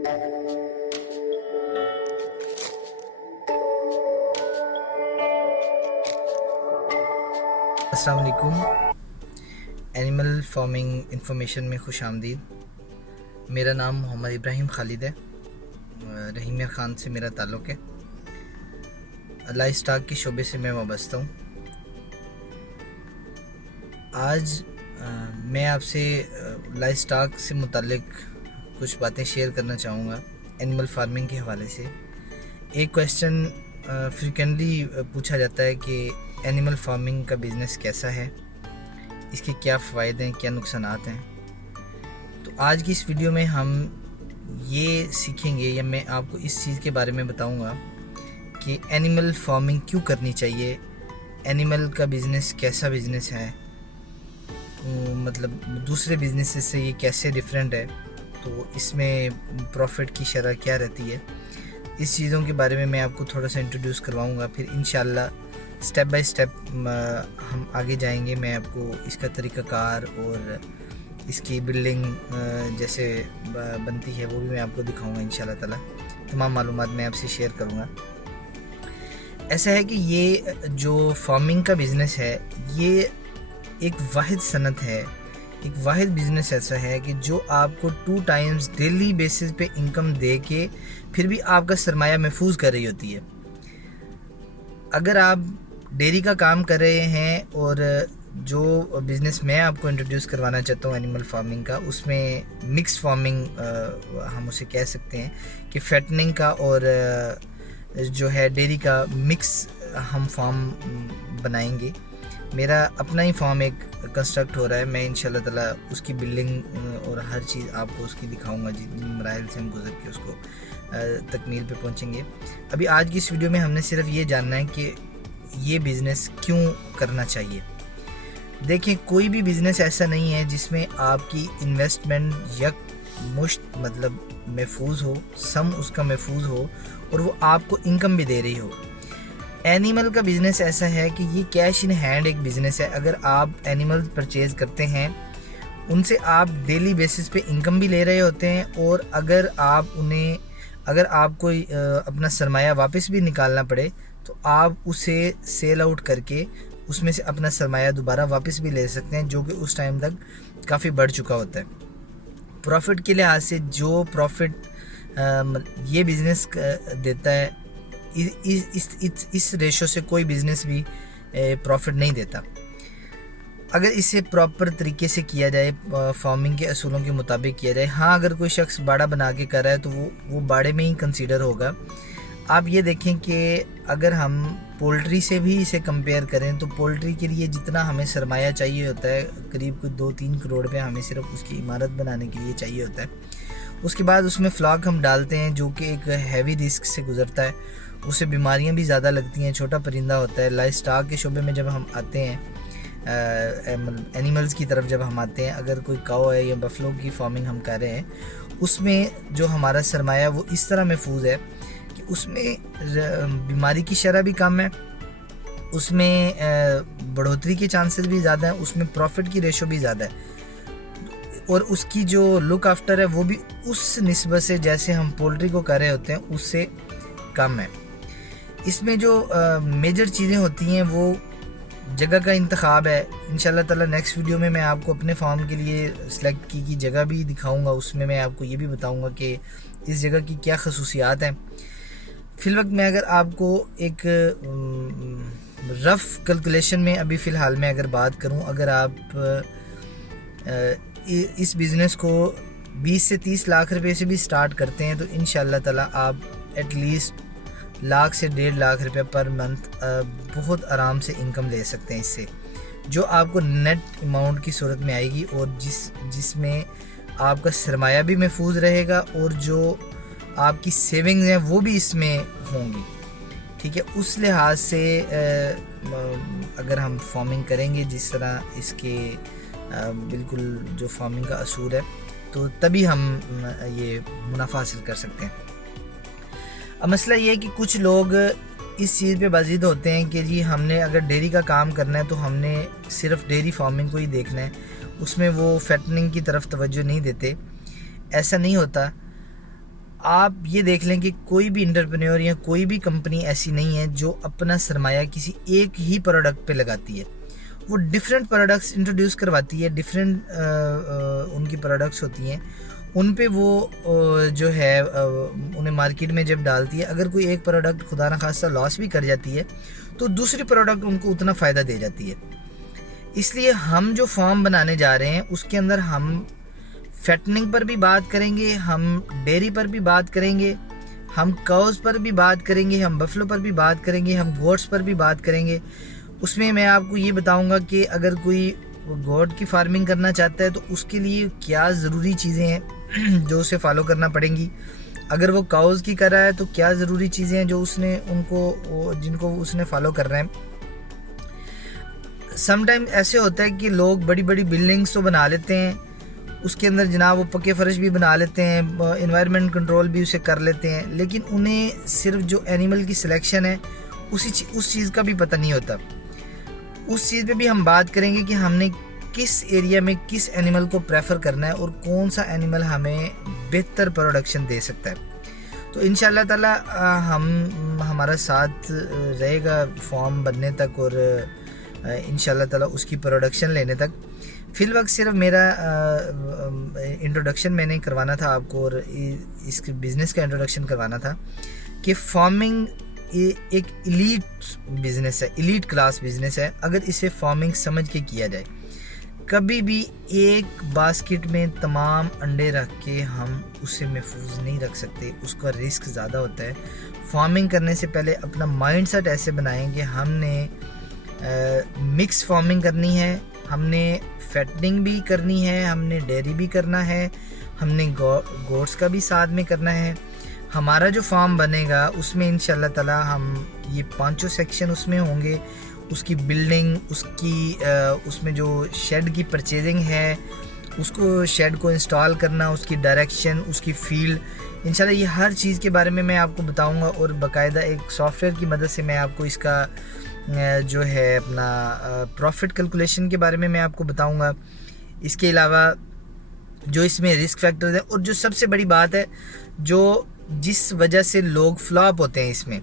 अस्सलाम वालेकुम। Animal farming information में खुश आमदीद। मेरा नाम मोहम्मद इब्राहिम खालिद है। रहीम मियां ख़ान से मेरा ताल्लुक़ है। लाइफ स्टॉक के शोबे से मैं वाबस्ता हूँ। आज मैं आपसे लाइफ स्टॉक से मुतालिक कुछ बातें शेयर करना चाहूँगा एनिमल फार्मिंग के हवाले से। एक क्वेश्चन फ्रिक्वेंटली पूछा जाता है कि एनिमल फार्मिंग का बिज़नेस कैसा है, इसके क्या फ़ायदे हैं, क्या नुकसानात हैं। तो आज की इस वीडियो में हम ये सीखेंगे या मैं आपको इस चीज़ के बारे में बताऊंगा कि एनिमल फार्मिंग क्यों करनी चाहिए, एनिमल का बिज़नेस कैसा बिज़नेस है, मतलब दूसरे बिज़नेस से ये कैसे डिफरेंट है, तो इसमें प्रॉफिट की शरह क्या रहती है। इस चीज़ों के बारे में मैं आपको थोड़ा सा इंट्रोड्यूस करवाऊंगा, फिर इंशाल्लाह स्टेप बाय स्टेप हम आगे जाएंगे। मैं आपको इसका तरीक़ाकार और इसकी बिल्डिंग जैसे बनती है वो भी मैं आपको दिखाऊंगा इंशाल्लाह ताला। तमाम मालूमात मैं आपसे शेयर करूंगा। ऐसा है कि ये जो फार्मिंग का बिज़नेस है ये एक वाहिद सनत है, एक वाहिद बिज़नेस ऐसा है कि जो आपको 2 टाइम्स डेली बेसिस पे इनकम दे के फिर भी आपका सरमाया महफूज कर रही होती है। अगर आप डेयरी का काम कर रहे हैं और जो बिज़नेस मैं आपको इंट्रोड्यूस करवाना चाहता हूँ एनिमल फार्मिंग का, उसमें मिक्स फार्मिंग हम उसे कह सकते हैं कि फैटनिंग का और जो है डेयरी का मिक्स हम फार्म बनाएंगे। मेरा अपना ही फार्म एक कंस्ट्रक्ट हो रहा है। मैं इंशाल्लाह ताला उसकी बिल्डिंग और हर चीज़ आपको उसकी दिखाऊंगा, जिन मराइल से हम गुजर के उसको तकमील पे पहुंचेंगे। अभी आज की इस वीडियो में हमने सिर्फ ये जानना है कि ये बिज़नेस क्यों करना चाहिए। देखें, कोई भी बिज़नेस ऐसा नहीं है जिसमें आपकी इन्वेस्टमेंट मुश्त मतलब महफूज हो, सम उसका महफूज हो और वो आपको इनकम भी दे रही हो। एनिमल का बिज़नेस ऐसा है कि ये कैश इन हैंड एक बिज़नेस है। अगर आप एनिमल परचेज़ करते हैं उनसे आप डेली बेसिस पे इनकम भी ले रहे होते हैं, और अगर आपको अपना सरमाया वापस भी निकालना पड़े तो आप उसे सेल आउट करके उसमें से अपना सरमाया दोबारा वापस भी ले सकते हैं, जो कि उस टाइम तक काफ़ी बढ़ चुका होता है। प्रॉफिट के लिहाज से जो प्रॉफिट ये बिज़नेस देता है, इस रेशो से कोई बिज़नेस भी प्रॉफिट नहीं देता। अगर इसे प्रॉपर तरीके से किया जाए, फार्मिंग के असूलों के मुताबिक किया जाए। हाँ, अगर कोई शख्स बाड़ा बना के कर रहा है तो वो बाड़े में ही कंसीडर होगा। आप ये देखें कि अगर हम पोल्ट्री से भी इसे कंपेयर करें तो पोल्ट्री के लिए जितना हमें सरमाया चाहिए होता है, करीब कोई 2-3 करोड़ रुपया हमें सिर्फ उसकी इमारत बनाने के लिए चाहिए होता है। उसके बाद उसमें फ्लॉक हम डालते हैं जो कि एक हैवी रिस्क से गुजरता है, उसे बीमारियां भी ज़्यादा लगती हैं, छोटा परिंदा होता है। लाइफ स्टॉक के शोबे में जब हम आते हैं, एनिमल्स की तरफ जब हम आते हैं, अगर कोई काऊ है या बफलो की फार्मिंग हम कर रहे हैं, उसमें जो हमारा सरमाया वो इस तरह महफूज है कि उसमें बीमारी की शरह भी कम है, उसमें बढ़ोतरी के चांसेस भी ज़्यादा हैं, उसमें प्रॉफिट की रेशो भी ज़्यादा है, और उसकी जो लुक आफ्टर है वो भी उस निस्बत से जैसे हम पोल्ट्री को कर रहे होते हैं उससे कम है। इसमें जो मेजर चीज़ें होती हैं वो जगह का इंतखाब है। इंशाल्लाह ताला नेक्स्ट वीडियो में मैं आपको अपने फार्म के लिए सिलेक्ट की जगह भी दिखाऊंगा। उसमें मैं आपको ये भी बताऊंगा कि इस जगह की क्या खसूसियात हैं। फिल वक्त मैं अगर आपको एक रफ़ कैलकुलेशन में अभी फ़िलहाल में अगर बात करूं, अगर आप इस बिज़नेस को 20 से 30 लाख रुपए से भी स्टार्ट करते हैं तो इंशाल्लाह ताला आप एटलीस्ट लाख से 1.5 लाख रुपए पर मंथ बहुत आराम से इनकम ले सकते हैं इससे, जो आपको नेट अमाउंट की सूरत में आएगी और जिसमें आपका सरमाया भी महफूज रहेगा और जो आपकी सेविंग्स हैं वो भी इसमें होंगी। ठीक है, उस लिहाज से अगर हम फार्मिंग करेंगे जिस तरह इसके बिल्कुल जो फार्मिंग का असूल है, तो तभी हम ये मुनाफा हासिल कर सकते हैं। अब मसला ये है कि कुछ लोग इस चीज़ पे बाज़िद होते हैं कि जी हमने अगर डेयरी का काम करना है तो हमने सिर्फ डेयरी फार्मिंग को ही देखना है, उसमें वो फैटनिंग की तरफ तवज्जो नहीं देते। ऐसा नहीं होता। आप ये देख लें कि कोई भी इंटरप्रेन्योर या कोई भी कंपनी ऐसी नहीं है जो अपना सरमाया किसी एक ही प्रोडक्ट पे लगाती है। वो डिफरेंट प्रोडक्ट्स इंट्रोड्यूस करवाती है, डिफरेंट उनकी प्रोडक्ट्स होती हैं, उन पे वो जो है उन्हें मार्केट में जब डालती है, अगर कोई एक प्रोडक्ट खुदा न खास्ता लॉस भी कर जाती है तो दूसरी प्रोडक्ट उनको उतना फ़ायदा दे जाती है। इसलिए हम जो फॉर्म बनाने जा रहे हैं उसके अंदर हम फैटनिंग पर भी बात करेंगे, हम डेयरी पर भी बात करेंगे, हम काउस पर भी बात करेंगे, हम बफलो पर भी बात करेंगे, हम गोट्स पर भी बात करेंगे। उसमें मैं आपको ये बताऊंगा कि अगर कोई गोट की फार्मिंग करना चाहता है तो उसके लिए क्या ज़रूरी चीज़ें हैं जो उसे फॉलो करना पड़ेंगी, अगर वो काउस की कर रहा है तो क्या ज़रूरी चीज़ें हैं जो उसने जिनको उसने फॉलो कर रहे हैं। समटाइम ऐसे होता है कि लोग बड़ी बड़ी बिल्डिंग्स तो बना लेते हैं, उसके अंदर जनाब वो पक्के फर्श भी बना लेते हैं, इन्वायरमेंट कंट्रोल भी उसे कर लेते हैं, लेकिन उन्हें सिर्फ जो एनिमल की सिलेक्शन है उस चीज़ का भी पता नहीं होता। उस चीज़ पे भी हम बात करेंगे कि हमने किस एरिया में किस एनिमल को प्रेफर करना है और कौन सा एनिमल हमें बेहतर प्रोडक्शन दे सकता है। तो इंशाल्लाह ताला हमारा साथ रहेगा फॉर्म बनने तक और इंशाल्लाह ताला उसकी प्रोडक्शन लेने तक। फिल वक्त सिर्फ मेरा इंट्रोडक्शन मैंने करवाना था आपको और इस बिज़नेस का इंट्रोडक्शन करवाना था कि फार्मिंग एक इलीट बिज़नेस है, इलीट क्लास बिज़नेस है। अगर इसे फार्मिंग समझ के किया जाए, कभी भी एक बास्केट में तमाम अंडे रख के हम उसे महफूज नहीं रख सकते, उसका रिस्क ज़्यादा होता है। फार्मिंग करने से पहले अपना माइंड सेट ऐसे बनाएं कि हमने मिक्स फार्मिंग करनी है, हमने फैटनिंग भी करनी है, हमने डेयरी भी करना है, हमने गोट्स का भी साथ में करना है। हमारा जो फार्म बनेगा उसमें इंशाल्लाह ताला हम ये 5 सेक्शन उसमें होंगे, उसकी बिल्डिंग, उसमें जो शेड की परचेजिंग है, उसको शेड को इंस्टॉल करना, उसकी डायरेक्शन, उसकी फील्ड, इंशाल्लाह ये हर चीज़ के बारे में मैं आपको बताऊंगा और बाकायदा एक सॉफ्टवेयर की मदद से मैं आपको इसका जो है अपना प्रॉफिट कैलकुलेशन के बारे में मैं आपको बताऊंगा। इसके अलावा जो इसमें रिस्क फैक्टर्स हैं और जो सबसे बड़ी बात है जो जिस वजह से लोग फ्लॉप होते हैं इसमें,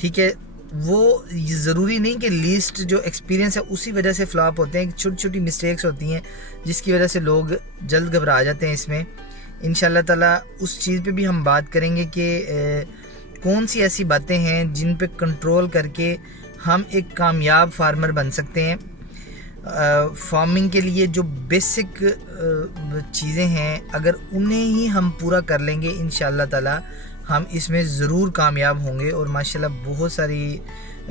ठीक है, वो ज़रूरी नहीं कि लीस्ट जो एक्सपीरियंस है उसी वजह से फ्लॉप होते हैं, छोटी छोटी मिस्टेक्स होती हैं जिसकी वजह से लोग जल्द घबरा जाते हैं इसमें। इंशाल्लाह ताला उस चीज़ पे भी हम बात करेंगे कि कौन सी ऐसी बातें हैं जिन पे कंट्रोल करके हम एक कामयाब फार्मर बन सकते हैं। फार्मिंग के लिए जो बेसिक चीज़ें हैं अगर उन्हें ही हम पूरा कर लेंगे इंशाल्लाह ताला हम इसमें ज़रूर कामयाब होंगे और माशाल्लाह बहुत सारी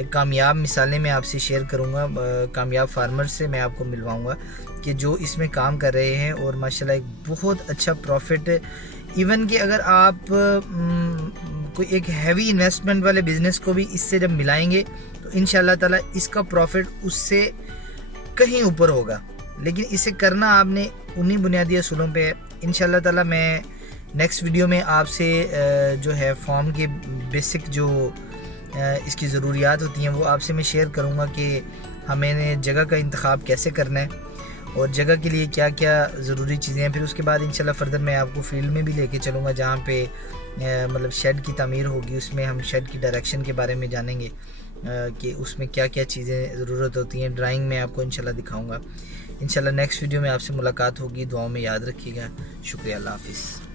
कामयाब मिसालें मैं आपसे शेयर करूंगा, कामयाब फार्मर्स से मैं आपको मिलवाऊंगा कि जो इसमें काम कर रहे हैं और माशाल्लाह एक बहुत अच्छा प्रॉफिट। इवन कि अगर आप कोई एक हैवी इन्वेस्टमेंट वाले बिज़नेस को भी इससे जब मिलाएंगे तो इंशाल्लाह ताला इसका प्रॉफिट उससे कहीं ऊपर होगा, लेकिन इसे करना आपने उन्हीं बुनियादी असूलों पे है। इंशाल्लाह ताला मैं नेक्स्ट वीडियो में आपसे जो है फॉर्म के बेसिक जो इसकी ज़रूरियात होती हैं वो आपसे मैं शेयर करूँगा कि हमें जगह का इंतखाब कैसे करना है और जगह के लिए क्या क्या ज़रूरी चीज़ें हैं। फिर उसके बाद इंशाल्लाह फर्दर मैं आपको फील्ड में भी लेके चलूँगा जहाँ पे मतलब शेड की तामीर होगी, उसमें हम शेड की डायरेक्शन के बारे में जानेंगे कि उसमें क्या क्या चीज़ें ज़रूरत होती हैं। ड्राइंग में आपको इंशाल्लाह दिखाऊँगा। इंशाल्लाह नेक्स्ट वीडियो में आपसे मुलाकात होगी। दुआओं में याद रखिएगा। शुक्रिया, अल्लाह हाफ़िज़।